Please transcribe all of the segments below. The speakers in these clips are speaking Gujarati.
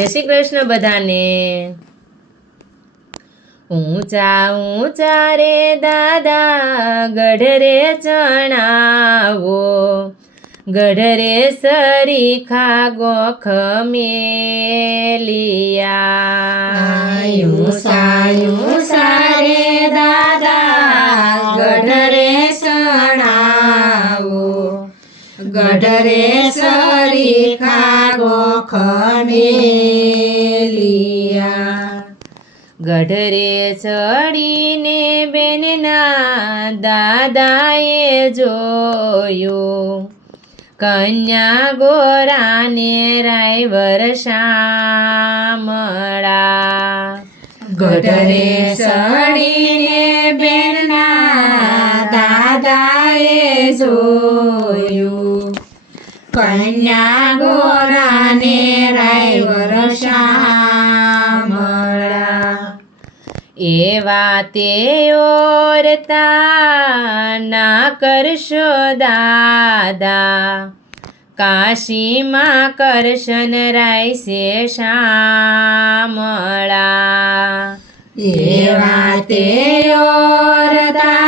જય શ્રી કૃષ્ણ બધાને। ઊંચા ઊંચા રે દાદા ગઢ રે ચણાવો, ગઢ રે સરીખા ગોખ મેલિયા। ઊંચા ઊંચા રે દાદા ગઢ રે ચણાવો, ગઢ રે સરીખા ગોખ મેલિયા। ગઢ રે ચડીને બેનના દાદાએ જોયું, કન્યા ગોરાને રાયવર શામળા। ગઢ રે ચડીને બેનના દાદાએ જોયું, કન્યા ગોરાને રાયવર શામળા। એવા તે ઓરતા ના કરશો દાદા, કાશીમાં કરશન રાયસે શામળા। એવા તે ઓરતા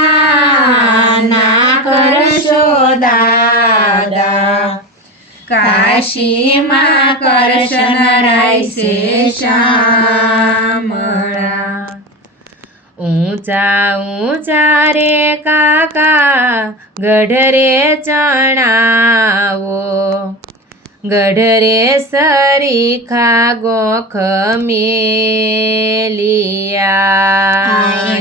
ના કરશો દાદા, કાશીમાં કરશન રાયસે શામળા। ઊંચા ઊંચા રે કાકા ગઢ રે ચણાવો, ગઢ રે સરીખા ગોખ મેલિયા।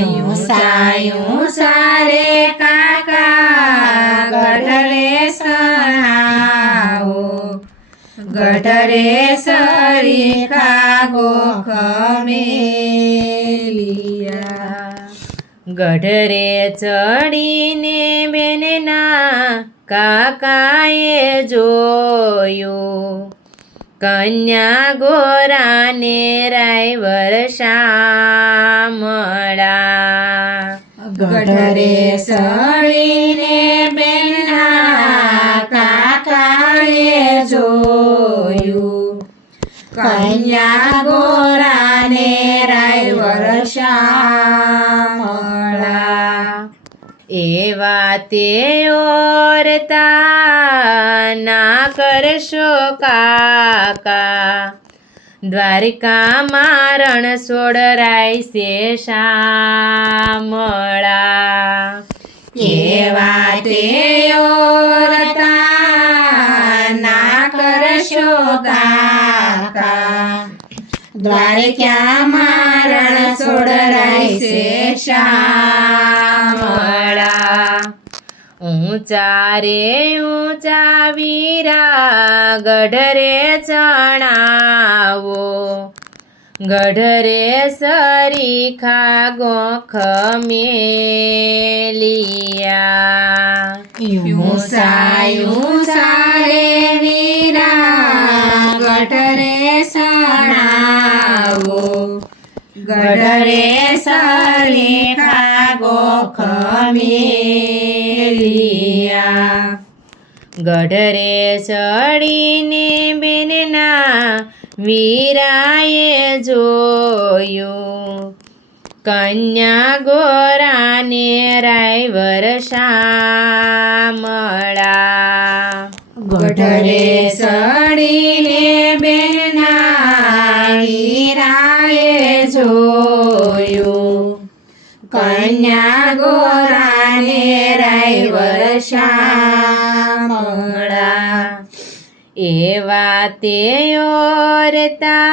ઊંચા ઊંચા રે કાકા ગઢ રે ચણાવો, ગઢ રે સરીખા ગોખ મેલિયા। ગઢ રે ચડીને બેનના કાકાએ જોયું, કન્યા ગોરાને રાયવર શામળા। ગઢ રે ચડીને બેનના કાકાએ જોયું, કન્યા ગોરાને રાયવર શામળા। એવા તે ઓરતા ના કરશો કાકા, દ્વારિકામાં રણછોડ રાયસે શામળા। એવા તે ઓરતા ના કરશો કાકા, દ્વારકામાં રણછોડ રાયસે શામળા। ઊંચા રે ઊંચા વીરા ગઢ રે ચણાવો, ગઢ રે સરીખા ગોખ મેલિયા। ઊંચા ઊંચા રે વીરા ગઢ રે ચણાવો, ગઢ રે સરીખા ગોખ મેલિયા। ગઢ રે ચડીને બેનના વીરાએ જોયું, કન્યા ગોરાને રાયવર શામળા। ગઢ રે ચડીને બેનના વીરાએ જોયું, કન્યા ગોરાને રાયવર શામળા। એવા તે ઓરતા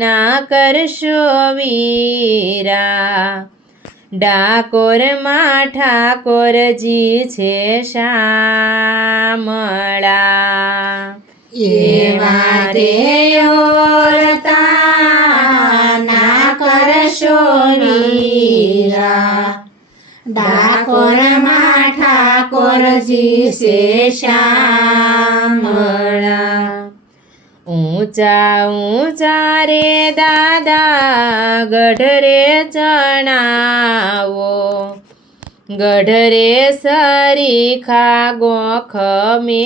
ના કરશો વીરા, ડાકોરમાં ઠાકોરજી છે શામળા। એવા તે ઓરતા ના કરશો વીરા, ડાકોરમાં ઠાકોરજી છે શામળા। ઊંચા ઊંચા રે દાદા ગઢ રે ચણાવો, ગઢરે સરીખા ગોખ મેલિયા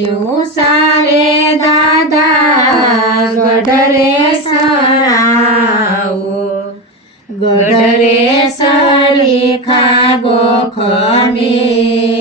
યુસા રે દાદા ગઢરે સરાવો ગઢરે સરીખા ગોખ મેલિયા